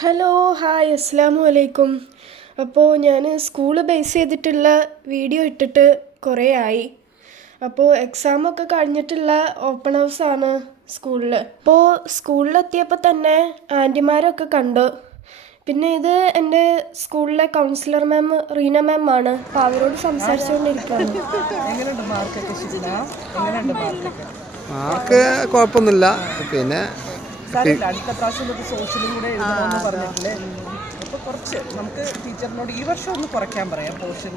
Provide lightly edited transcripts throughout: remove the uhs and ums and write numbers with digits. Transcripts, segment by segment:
Hello hi അസ്സലാമു അലൈക്കും. അപ്പോൾ ഞാൻ സ്കൂൾ ബേസ് ചെയ്തിട്ടുള്ള വീഡിയോ ഇട്ടിട്ട് കുറേ ആയി. അപ്പോൾ എക്സാമൊക്കെ കഴിഞ്ഞിട്ടുള്ള ഓപ്പൺ ഹൗസാണ് സ്കൂളിൽ. അപ്പോൾ സ്കൂളിലെത്തിയപ്പോൾ തന്നെ ആൻറ്റിമാരൊക്കെ കണ്ടു. പിന്നെ ഇത് എൻ്റെ സ്കൂളിലെ കൗൺസിലർ മാം റീന മാം ആണ്. അപ്പോൾ അവരോട് സംസാരിച്ചുകൊണ്ടിരിക്കുകയാണ്. മാർക്ക് കുഴപ്പമൊന്നുമില്ല. പിന്നെ അടുത്ത പ്രാവശ്യം സോഷ്യലും കൂടെ എഴുതണമെന്ന് പറഞ്ഞിട്ടില്ലേ. അപ്പോൾ കുറച്ച് നമുക്ക് ടീച്ചറിനോട് ഈ വർഷം ഒന്ന് കുറയ്ക്കാൻ പറയാം പോർഷൻ.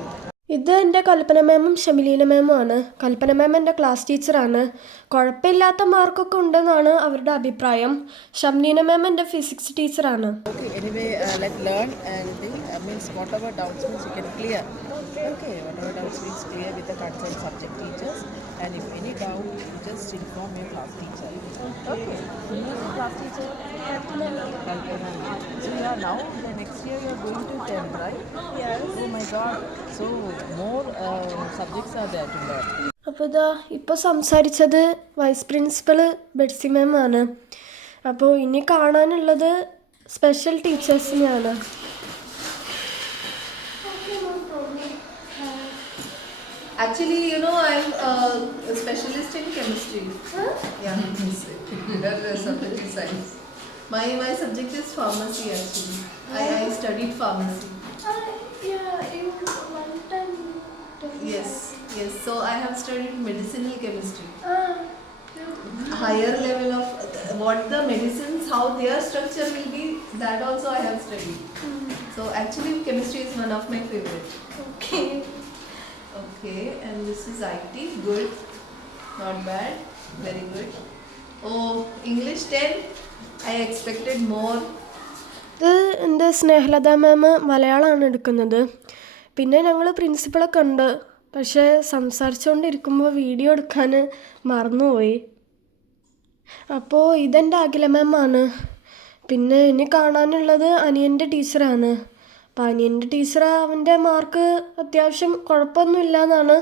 ഇത് എൻ്റെ കൽപ്പന മാമും ഷമിലീന മാമും ആണ്. കൽപ്പന മാം എൻ്റെ ക്ലാസ് ടീച്ചറാണ്. കുഴപ്പമില്ലാത്ത മാർക്കൊക്കെ ഉണ്ടെന്നാണ് അവരുടെ അഭിപ്രായം. ഷംലീന മാം എൻ്റെ ഫിസിക്സ് ടീച്ചറാണ്. Anyway let learn and means what ever doubts means you can clear. Okay, whatever doubts means clear with the concerned subject teachers, and if any doubt, just inform your class teacher. Okay. Who is the class teacher? Kalpana. So yeah, now the next year you are going to 10, right? Yes. Oh my God. So more subjects are there to learn. അപ്പോൾ ഇപ്പോൾ സംസാരിച്ചത് vice principal ബെഡ്സി മാം ആണ്. അപ്പോൾ ഇനി കാണാനുള്ളത് special ടീച്ചേഴ്സിനെയാണ്. Actually, you know, I'm a specialist in chemistry. Huh? Yeah, subject is science. My subject is pharmacy actually. I studied pharmacy. Yes. So I have studied medicinal chemistry. Higher level of what the medicines, how their structure will be, that also I have studied. So actually, chemistry is one of my favorite. Okay, and this is IT. Good. Not bad. Very good. Oh, English 10. I expected more. ഇത് എൻ്റെ സ്നേഹലത മാം മലയാളമാണ് എടുക്കുന്നത്. പിന്നെ ഞങ്ങൾ പ്രിൻസിപ്പളെ കണ്ട്, പക്ഷേ സംസാരിച്ചുകൊണ്ടിരിക്കുമ്പോൾ video എടുക്കാൻ മറന്നുപോയി. അപ്പോൾ ഇതെൻ്റെ അഖില മാം ആണ്. പിന്നെ ഇനി കാണാനുള്ളത് അനിയൻ്റെ ടീച്ചറാണ്. അപ്പോൾ അനിയൻ്റെ ടീച്ചർ അവൻ്റെ മാർക്ക് അത്യാവശ്യം കുഴപ്പമൊന്നുമില്ല എന്നാണ്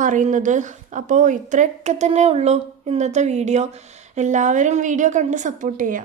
പറയുന്നത്. അപ്പോൾ ഇത്രയൊക്കെ തന്നെ ഉള്ളൂ ഇന്നത്തെ വീഡിയോ. എല്ലാവരും വീഡിയോ കണ്ട് സപ്പോർട്ട് ചെയ്യുക.